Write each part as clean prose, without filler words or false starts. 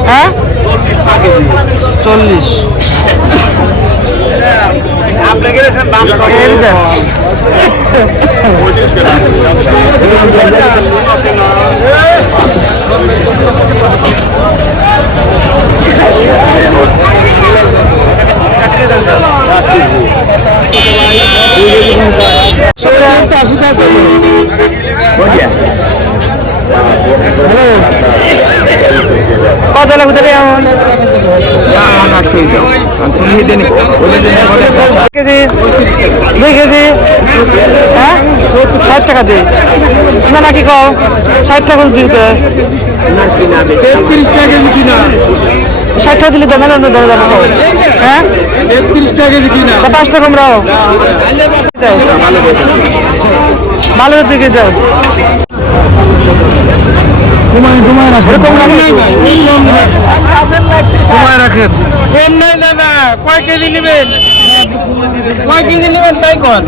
হ্যাঁ 40 কত লাগবে কেজি 2 কেজি হ্যাঁ 60 টাকা দিয়ে না নাকি কও 60 টাকা দিতে 30 টাকা কেজি কিনা 60 টাকা দিলে দেবেন অন্য ধরে যাবো হ্যাঁ 30 টাকা কেজি কিনা 5 টাকা কমরাও ভালো দিকে দাও ঘুমায় রাখেন কম নাই না কয় কেজি নেবেন তাই কর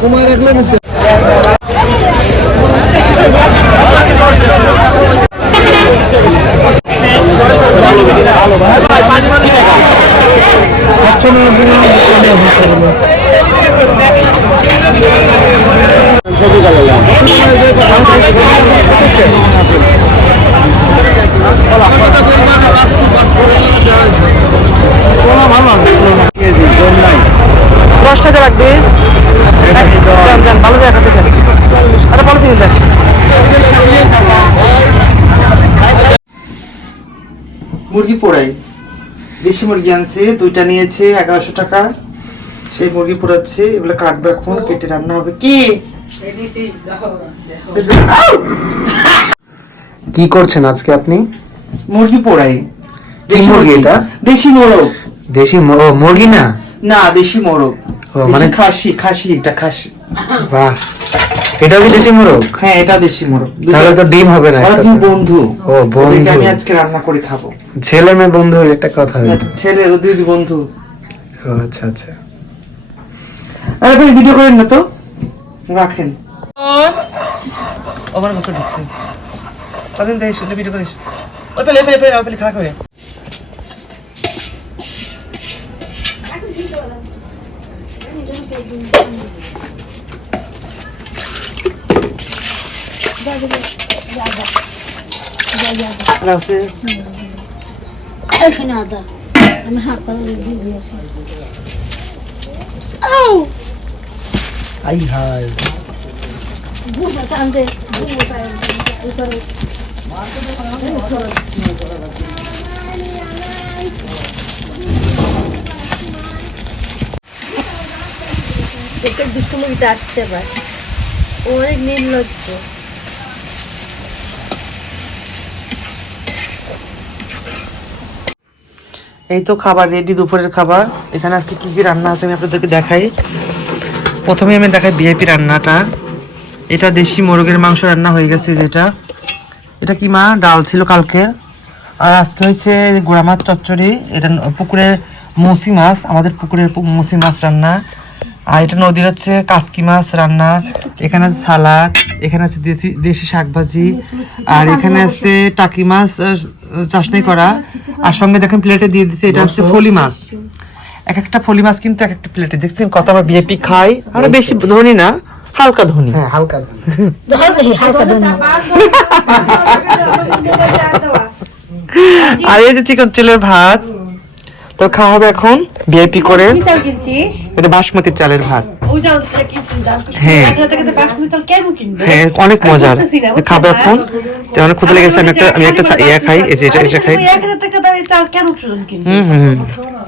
ঘুমায় রাখলেন দশ টাকা লাগবে ভালো জায়গা আরে ভালো দিন দেখ মুরগি পোড়াই দেশি মুরগি আনছে 2টা নিয়েছে 1100 টাকা সেই মুরগি পোড়াচ্ছে এগুলো কাটবে এখন কেটে রান্না হবে কি কি করছেন আজকে আপনি? মুরগি পোড়াই দেশি মুরগি এটা দেশি মোরগ দেশি মুরগি না না দেশি মোরগ মানে খাসি এটা খাসি বাহ এটা কি দেশি মোরগ? হ্যাঁ এটা দেশি মোরগ তাহলে তো ডিম হবে না দুই বন্ধু ও বন্ধু আমি আজকে রান্না করে খাবো ছেলে মেয়ে বন্ধু একটা কথা ছেলে দুই বন্ধু ও আচ্ছা আচ্ছা আরে ভাই ভিডিও করেন না তো রাখেন আমার কাছে ঢুকছে তাদের দেখ শুনে ভিডিও করিস ওই পেলে খারাপ করে আই হাই দুষ্টুমিটা আসতে পারে অনেক নির্লজ্জ এই তো খাবার রেডি দুপুরের খাবার এখানে আজকে কি কি রান্না আছে আমি আপনাদেরকে দেখাই প্রথমে আমি দেখাই ভিআইপি রান্নাটা এটা দেশি মোরগের মাংস রান্না হয়ে গেছে যেটা এটা কি মা ডাল ছিল কালকে আর আজকে হয়েছে গোড়া মাছ চচ্চড়ি এটা পুকুরের মৌসি মাছ আমাদের পুকুরের মৌসি মাছ রান্না আর এটা নদীর হচ্ছে কাসকি মাছ রান্না এখানে আছে সালাদ এখানে আছে দেশি শাকভাজি আর এখানে আছে টাকি মাছ চাশনি করা আর সঙ্গে দেখেন প্লেটে দিয়ে দিচ্ছে এটা হচ্ছে ফলি মাছ এক একটা ফলি মাছ কিন্তু এক একটা প্লেটে দেখছেন কত আমরা ভিআইপি খাই আমরা বেশি ধনী না হালকা ধনী হ্যাঁ হালকা আর এই যে চিকেন তেলের ভাত তো খাওয়া হবে এখন ভিআইপি করে এটা বাসমতি চালের ভাত হ্যাঁ হ্যাঁ অনেক মজার খাবে এখন অনেক ক্ষুধা লেগেছে আমি একটা ইয়া খাই এই যে এটা খাই হুম